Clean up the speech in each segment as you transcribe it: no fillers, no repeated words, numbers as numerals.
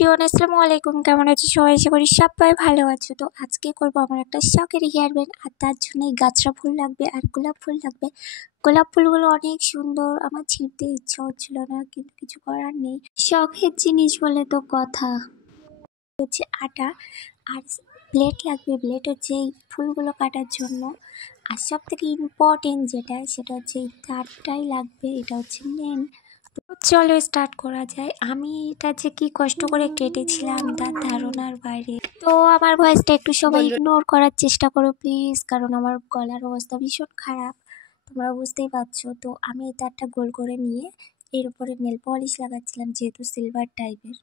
Everyone, আসসালামু আলাইকুম। কেমন আছো সবাই? আশা করি সবাই ভালো আছো। তো আজকে করবো আমার একটা শখের হেয়ার ব্যান্ড, আর তার জন্য এই গাছড়া ফুল লাগবে আর গোলাপ ফুল লাগবে। গোলাপ ফুলগুলো অনেক সুন্দর, আমার ছিঁড়তে ইচ্ছা হচ্ছিল না, কিন্তু কিছু করার নেই, শখের জিনিস বলে তো কথা। হচ্ছে আটা আর ব্লেড লাগবে। ব্লেড হচ্ছে এই ফুলগুলো কাটার জন্য। আর সব থেকে ইম্পর্টেন্ট যেটা, সেটা হচ্ছে এই তারটাই লাগবে। এটা হচ্ছে মেন। চলো স্টার্ট করা যায়। আমি এটা যে কি কষ্ট করে কেটেছিলাম তার ধারণার বাইরে। তো আমার ভয়েসটা একটু সবাই ইগনোর করার চেষ্টা করো প্লিজ, কারণ আমার গলার অবস্থা ভীষণ খারাপ, তোমরা বুঝতেই পারছো। তো আমি এই তারটা গোল করে নিয়ে এর উপরে নেল পলিশ লাগাচ্ছিলাম, যেহেতু সিলভার টাইপের।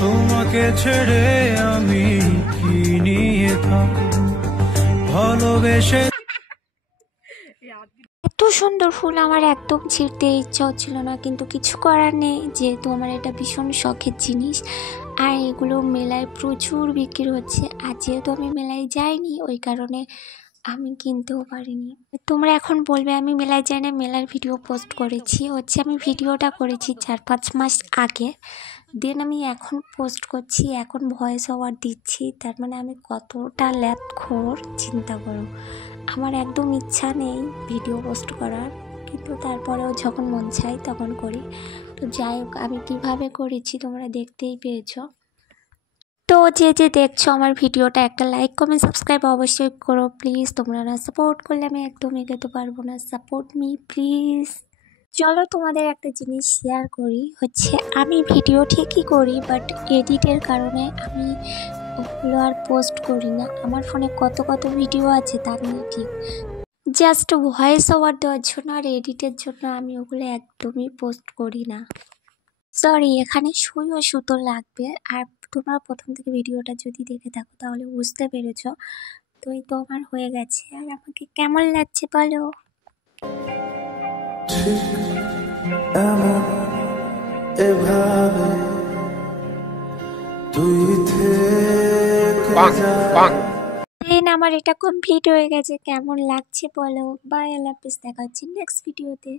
তোমাকে ছেড়ে আমি কি নিয়ে থাকবো ভালোবেসে। এত সুন্দর ফুল আমার একদম ছিঁড়তে ইচ্ছা হচ্ছিল না, কিন্তু কিছু করার নেই, যেহেতু আমার এটা ভীষণ শখের জিনিস। আর এগুলো মেলায় প্রচুর বিক্রি হচ্ছে, আর যেহেতু আমি মেলায় যাইনি ওই কারণে আমি কিনতেও পারিনি। তোমরা এখন বলবে আমি মেলায় যাই না, মেলার ভিডিও পোস্ট করেছি। হচ্ছে আমি ভিডিওটা করেছি 4-5 মাস আগে, দেন আমি এখন পোস্ট করছি, এখন ভয়েস ওভার দিচ্ছি। তার মানে আমি কতটা ল্যাদখোর চিন্তা করো। আমার একদম ইচ্ছা নেই ভিডিও পোস্ট করার, কিন্তু তারপরেও যখন মন চাই তখন করি। তো যাই হোক, আমি কিভাবে করেছি তোমরা দেখতেই পেয়েছ। তো যে যে দেখছো আমার ভিডিওটা, একটা লাইক কমেন্ট সাবস্ক্রাইব অবশ্যই করো প্লিজ। তোমরা না সাপোর্ট করলে আমি একদম এগোতে পারবো না। Support me please. চলো তোমাদের একটা জিনিস শেয়ার করি। হচ্ছে আমি ভিডিও ঠিকই করি, বাট এডিটের কারণে আমি ওগুলো আর পোস্ট করি না। আমার ফোনে কত কত ভিডিও আছে তার নিয়ে ঠিক, জাস্ট ভয়েস ওভার দেওয়ার জন্য আর এডিটের জন্য আমি ওগুলো একদমই পোস্ট করি না। সরি, এখানে সুই ও সুতো লাগবে। আর তোমরা প্রথম থেকে ভিডিওটা যদি দেখে থাকো তাহলে বুঝতে পেরেছ। তো এই তো আমার হয়ে গেছে। আর আমাকে কেমন লাগছে বলো? দেন আমার এটা কমপ্লিট হয়ে গেছে। কেমন লাগছে বলো? বাই, আল্লাহ হাফেজ, দেখা হচ্ছে নেক্সট ভিডিওতে।